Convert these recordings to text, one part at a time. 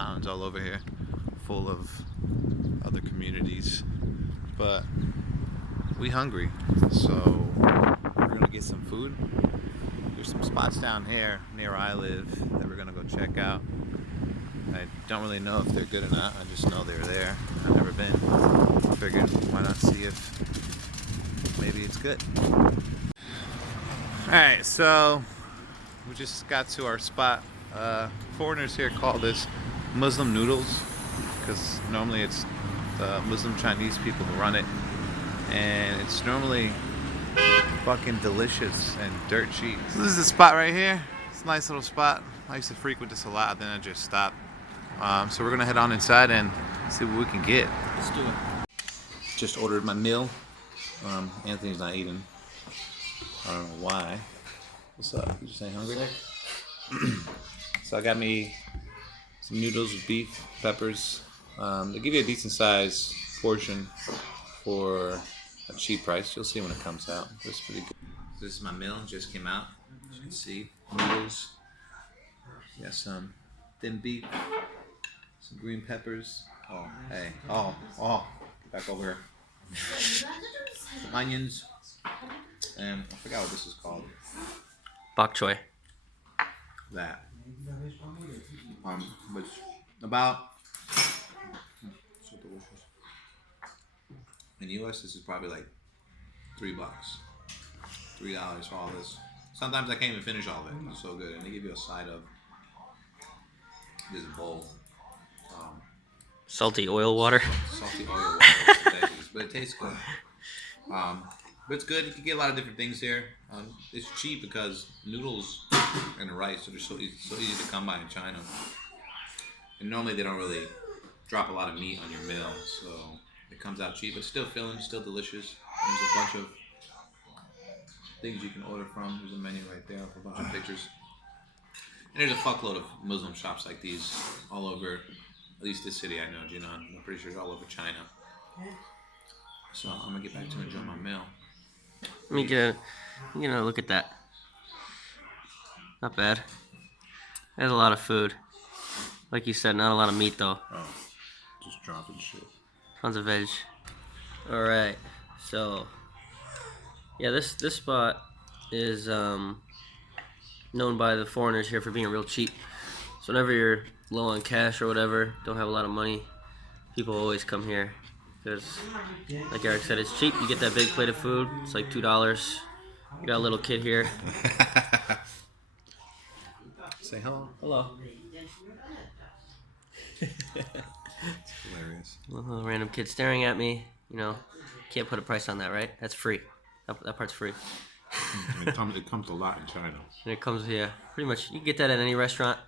mountains all over here, full of other communities. But we hungry, so we're gonna get some food. There's some spots down here near where I live that we're gonna go check out. I don't really know if they're good or not. I just know they're there. I've never been. I figured why not see if maybe it's good. Alright, so we just got to our spot. Foreigners here call this Muslim noodles because normally it's the Muslim Chinese people who run it, and it's normally fucking delicious and dirt cheap. So this is the spot right here. It's a nice little spot. I used to frequent this a lot, then I just stopped. So we're gonna head on inside and see what we can get. Let's do it. Just ordered my meal. Anthony's not eating. I don't know why. What's up? You just ain't hungry? So I got me some noodles with beef, peppers. They give you a decent size portion for a cheap price. You'll see when it comes out. This is pretty good. This is my meal. It just came out. As you can see, noodles. Got some thin beef, some green peppers. Oh, hey. Oh. Get back over here. Some onions. And I forgot what this is called. Bok choy. That. But about so delicious. In the US, this is probably like $3. $3 for all this. Sometimes I can't even finish all of it. It's so good. And they give you a side of this bowl. Salty oil water. Salty oil water. But it tastes good. But it's good. You can get a lot of different things here. It's cheap because noodles and rice are so easy to come by in China. And normally they don't really drop a lot of meat on your meal, so it comes out cheap. But still filling, still delicious. There's a bunch of things you can order from. There's a menu right there with a bunch of pictures. And there's a fuckload of Muslim shops like these all over, at least this city I know, Jinan. I'm pretty sure it's all over China. So I'm gonna get back to enjoy my meal. Let me get a look at that. Not bad. There's a lot of food. Like you said, not a lot of meat though. Oh, just dropping shit. Tons of veg. Alright, so yeah, this spot is known by the foreigners here for being real cheap. So whenever you're low on cash or whatever, don't have a lot of money, people always come here. Because, like Eric said, it's cheap. You get that big plate of food. It's like $2. You got a little kid here. Say hello. Hello. It's hilarious. A little random kid staring at me. You know, can't put a price on that, right? That's free. That part's free. It comes a lot in China. And it comes, yeah, pretty much. You can get that at any restaurant.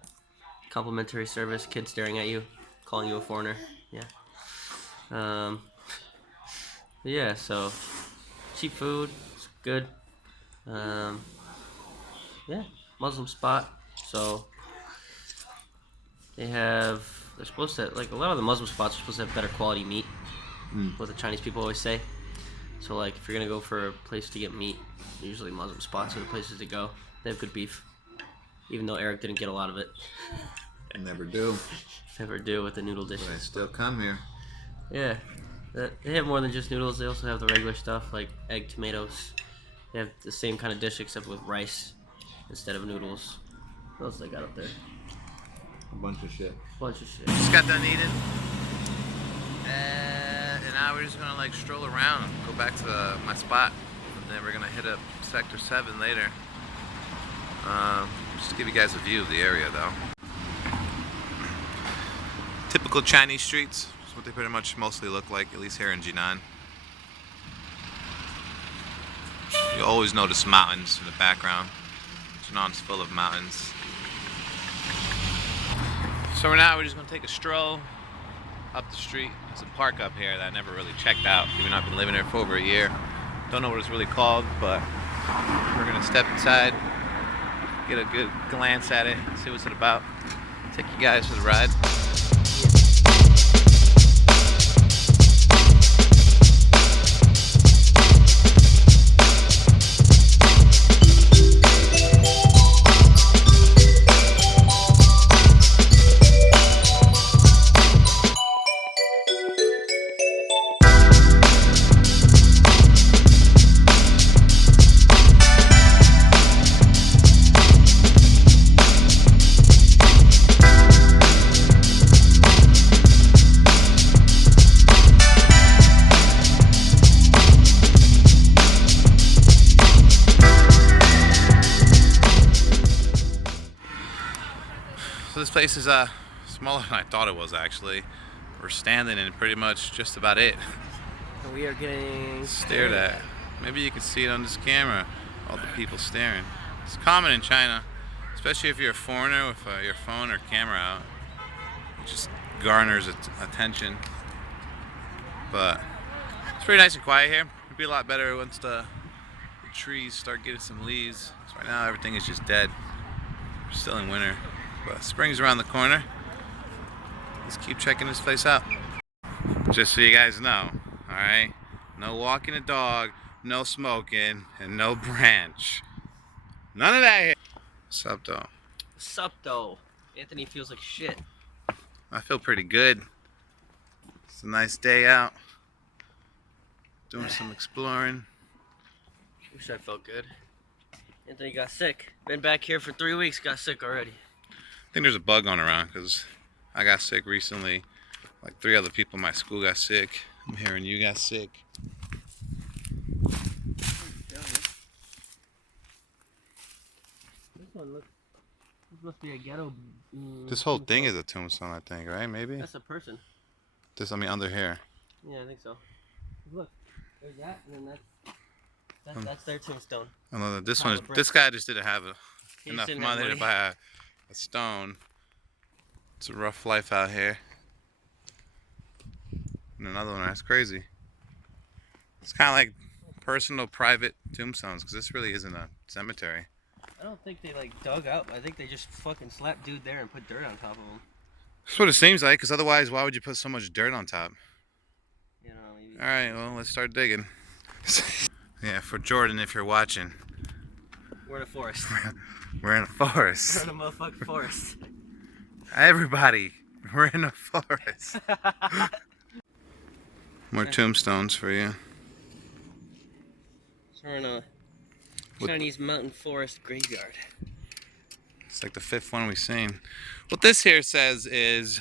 Complimentary service. Kid staring at you, calling you a foreigner. Yeah. Yeah, so cheap food, it's good. Yeah, Muslim spot. So they're supposed to, like, a lot of the Muslim spots are supposed to have better quality meat. What the Chinese people always say. So, like, if you're gonna go for a place to get meat, usually Muslim spots are the places to go. They have good beef, even though Eric didn't get a lot of it. I never do. Never do with the noodle dishes. But I still come here. Yeah, they have more than just noodles. They also have the regular stuff like egg, tomatoes. They have the same kind of dish except with rice instead of noodles. What else they got up there? A bunch of shit. Just got done eating. And now we're just gonna like stroll around and go back to my spot. And then we're gonna hit up Sector 7 later. Just to give you guys a view of the area though. Typical Chinese streets. That's what they pretty much mostly look like, at least here in Jinan. You always notice mountains in the background. Jinan's full of mountains. So we're just going to take a stroll up the street. There's a park up here that I never really checked out, even though I've been living here for over a year. Don't know what it's really called, but we're going to step inside, get a good glance at it, see what's it about. Take you guys for the ride. this place is smaller than I thought it was actually. We're standing in pretty much just about it. And we are getting Stared at. Maybe you can see it on this camera. All the people staring. It's common in China, especially if you're a foreigner with your phone or camera out. It just garners attention. But it's pretty nice and quiet here. It'll be a lot better once the trees start getting some leaves. So right now everything is just dead. We're still in winter, but spring's around the corner. Let's keep checking this place out. Just so you guys know, alright? No walking a dog, no smoking, and no branch. None of that here. What's up though? What's up though? Anthony feels like shit. I feel pretty good. It's a nice day out. Doing some exploring. Wish I felt good. Anthony got sick. Been back here for 3 weeks, got sick already. I think there's a bug going around because I got sick recently. Like 3 other people in my school got sick. I'm hearing you got sick. This must be a ghetto. This whole thing is a tombstone, I think, right? Maybe? That's a person. This, I mean, under here. Yeah, I think so. Look, there's that, and then that's their tombstone. I know that this one is, this guy just didn't have enough didn't money have to buy a stone. It's a rough life out here. And another one, that's crazy. It's kind of like personal, private tombstones, because this really isn't a cemetery. I don't think they like dug up. I think they just fucking slapped dude there and put dirt on top of him. That's what it seems like, because otherwise, why would you put so much dirt on top? You know, maybe. All right, well, let's start digging. Yeah, for Jordan, if you're watching. We're in a forest. We're in a forest. We're in a motherfucking forest. Everybody, we're in a forest. More tombstones for you. So we're in a Chinese mountain forest graveyard. It's like the 5th one we've seen. What this here says is,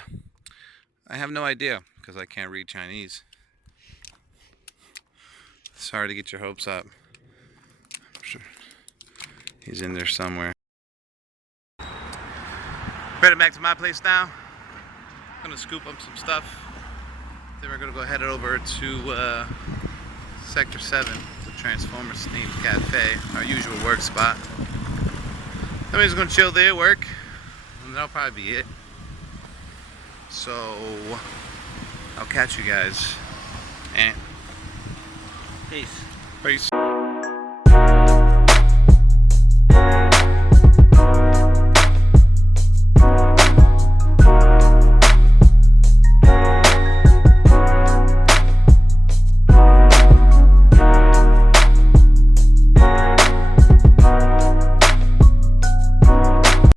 I have no idea because I can't read Chinese. Sorry to get your hopes up. I'm sure he's in there somewhere. Headed back to my place now. I'm gonna scoop up some stuff. Then we're gonna go head over to Sector 7, the Transformers themed cafe, our usual work spot. Then we're just gonna chill there, work, and that'll probably be it. So I'll catch you guys. And Peace. peace.